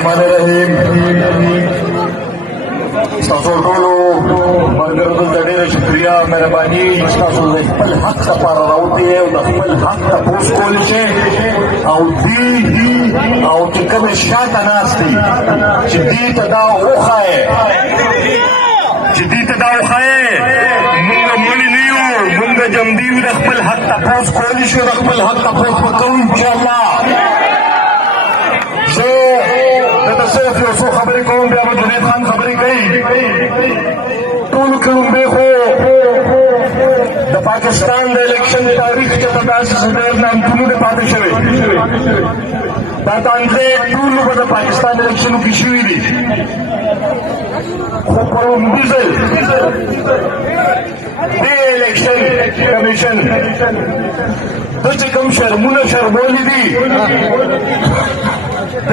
Bismillahirrahmanirrahim. تاسو ټولو ملګرو ته ډېره شکریه مهرباني تاسو د خپل حق لپاره راوتي او د خپل حق تپوس کولی شئ او دې او چې کومې شاته ناست دي چې دې ته دا وښایې موږ مړي نه یو موږ جمدي یو د خپل حق تپوس کولی شو د خپل حق تپوس به کوو انشاءالله زه دلته صرف یو څو خبرې کوم بیا به جنید خان خبرې کوي ټولو کې لومړی خو د پاکستان د الیکشن تاریخ کې به داسې ډېر نامتونو دی پاتې شوی دا تانځې ټولو به د پاکستان الیکشنو کې شوي دي خو په لومړي ځل دې الیکشن کمیشن ده چې کوم شرمونه شرمولي دي د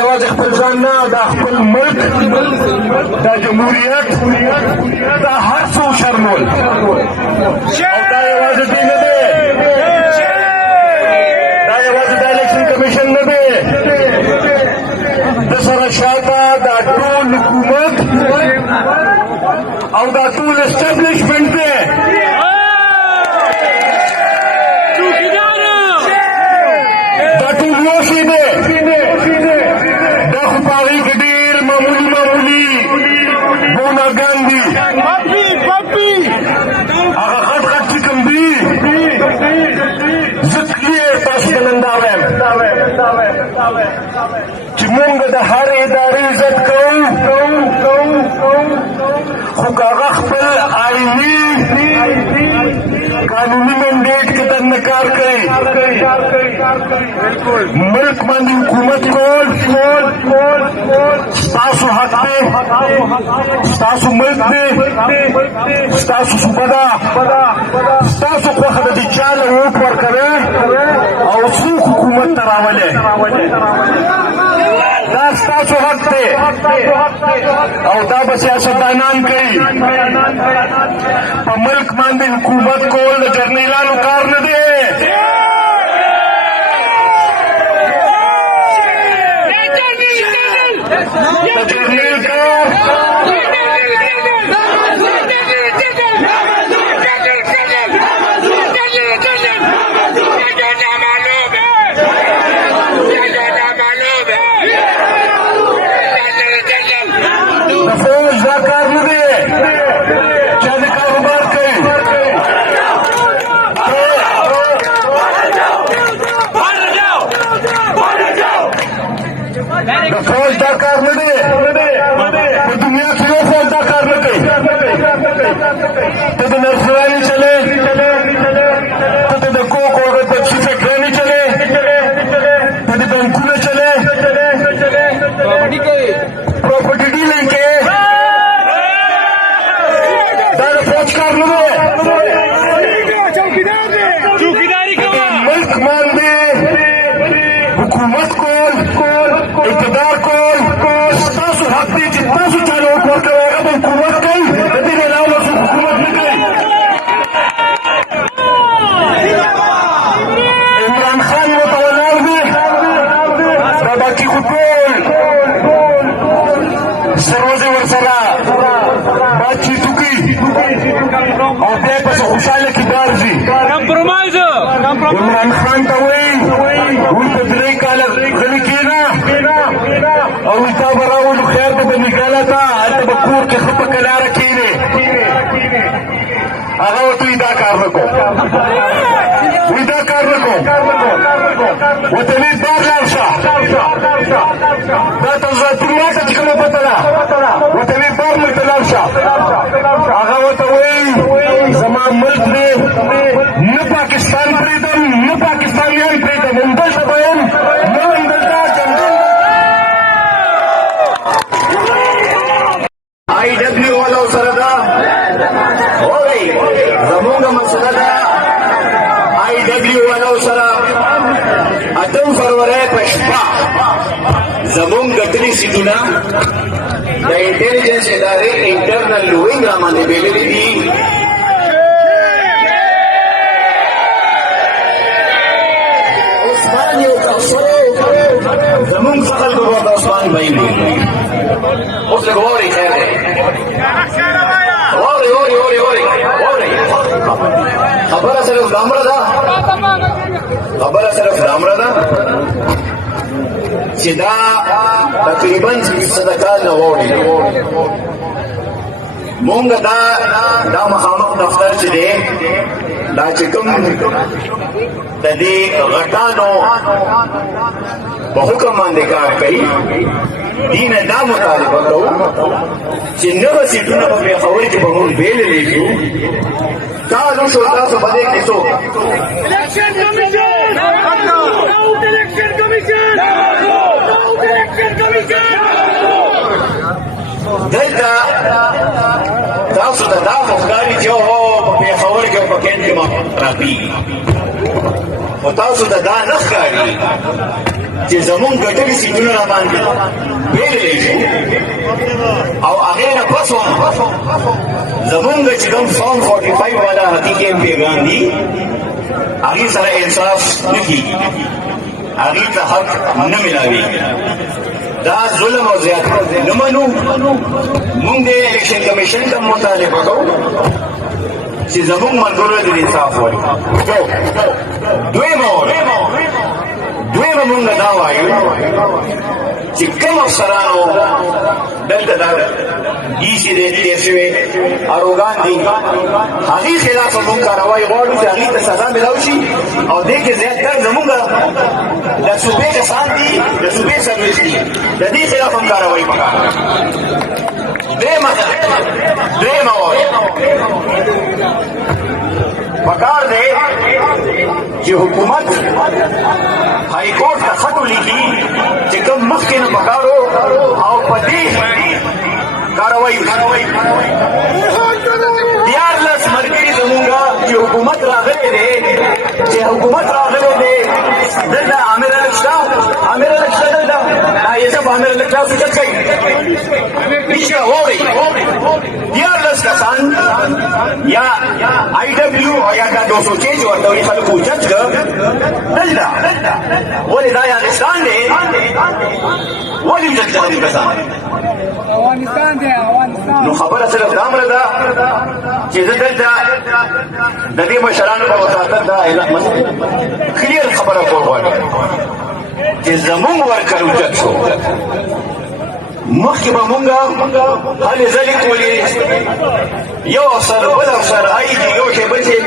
یوازې خپل ځان نه دا خپل ملک دا جمهوریت دا هر څه شرمول او دا یوازې دی نه دی دا یوازې د الیکشن کمیشن نه دی د سره شاته دا ټول حکومت او دا ټول اسټابلیشمنټ دی چې موږ د هر ادارې عزت کوو خو که هغه خپل آئیني قانوني منډیټ کې دننه کار کوي ملک باندې حکومت کول ستاسو حق دی ستاسو ملک دی ستاسو صوبه ده ستاسو خوښه ده چې چا له ووټ ورکوئ او څوک حکومت ته راولئ دا ستاسو حق دی او دا به سیاستدانان کوي په ملک باندې حکومت کول د جرنیلانو کار نه دی د جرنیل کار فوج دا کار نه دی په دنیا کې یو فوج دا کار نه کوي ته د نرسراني چلې ته د کوکو د پپسي فیکټراني چلې ته د بانکونه چلې پراپرټي ډیلنګ کې دا د فوج کار نه دی چوکیداري کوه ملک باندې حکومت کول اقتدار کول ستاسو حق دی چې تاسو چاله ووټ ورکوئ هغه به حکومت کوي د دې نه علاوه څوک حکومت نه کوي عمران خان ورته ولاړ دی دا باقي خو ټول سروزې ورسره باتچیت وکړي او بیا یې پسې خوشحاله کې ډار ځي عمران خان ته وایي ورته 3 کاله غلي کېنه او تا به راولو خیر به نکاله ته هلته به کور کې ښه په کلاره کښېنې هغه ورته وایي دا کار نه کوم وایي دا کار نه کوم ورته وایي بار لاړ شه دا تنظیماتو ته چې کومه پته ده ورته وایي بار ملک ته لاړ شه هغه ورته وایي زما ملک دی نه پاکستان پرېږدم نه پاکستانیان پرېږدم همدلته به یم نه همدلته IW والا سره ده وای زمونږ مسله ده IW والا سره 8 فروری په شپه زمونږ ګټلي سیټونه د انټيليجنس ادارې انټرنل لوینګ را باندې بیللي دي بين اوس له ووري خیر دی ووري خبره صرف دامره ده چې دا تقریبا صدقه نه ووري مونږ دا مخامخ دفتر چې دی دا چې کوم د دې غټانو په حکم باندې کار کوي دین دا مطالبه کوو چې نوه سیټونه په پېښور کې به مونږ بېللی شو تاسو شو تاسو په دې کې څوک دلته تاسو ته دا ښکاري چې په پېښور کې او په کیڼ کې راپېږي خو تاسو ته دا نه ښکاري چې زمونږ ګټلي سیټونه را باندې بېللی شو او هغې نه پس هم زمونږ چې کوم فارم 45 والا حقیقي امپیګان دي هغې سره انصاف نه کېږي هغې ته حق نه ملاوېږي دا ظلم او زیاتت نه منو مونږ د الیکشن کمیشن ته مطالبه کوو چې زمونږ ملګرو ته انصاف ورکړي دویمه مونږ دا وایو چې کوم افسرانو دلته دا ایسي دی تېر شوي اروګان دي هغې خلاف مونږ کاروایي غواړو چې هغې ته سزا میلاو شي او دې کې زیاتتر زمونږ د صوبې کسان دي د صوبې سروس دي د دې خلاف هم کاروایي پکار درېیمه وایي پکار دی چې حکومت های کورټ ته خط ولیکي چې کوم مخکې نه پکارو او په دې کاروایي دیارلس ملګري زمونږه چې حکومت راغلی دی دلته عامر الک شته دلته نایزه په عامر الک تاسو چک کوي نشته واورئ دیارلس کسان یا آی ډبلیو او یا دا 200 چې ورته وایي خلکو اوچت کړه دلته ولې دا یاغستان دی ولې اوچت کړه دې کسان نو خبره صرف دا امر ده چې زه دلته د دې مشرانو په وساطت دا کلیر خبره کول غواړم چې زمونږ ورکر اوچت شو مخکې به مونږ هلې ځلې کولې یو افسر بل افسر آیږي یو شی بل شی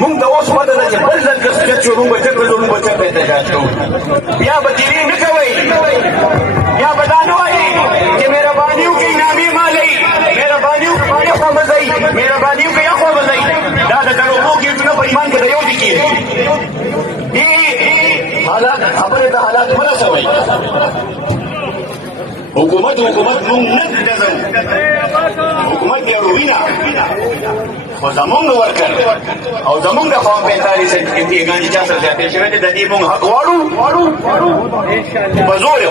مونږ ته اوس پته ده چې بل ځل که اوچت شو مونږ به چېرته ځو مونږ به چېرته احتجاج کوو بیا به تیرې نه کوئ بیا به دا نه وایي چې مهرباني وکړئ نامې مالئ مهرباني وکړئ یخوا مه ځئ مهرباني وکړئ یخوا مه ځئ دا د کروبو ګیټونه په ایمان کې د یو دي کېږي حالات خبرې ته حالات مه رسوئ حکومت مونږ نه ډزو حکومت دی وروینه خو زمونږ ورکر او زمونږ د فارم 45 امتیګان چې چا سره زیاتې شوی دی د دې مونږ حق غواړو په زور یې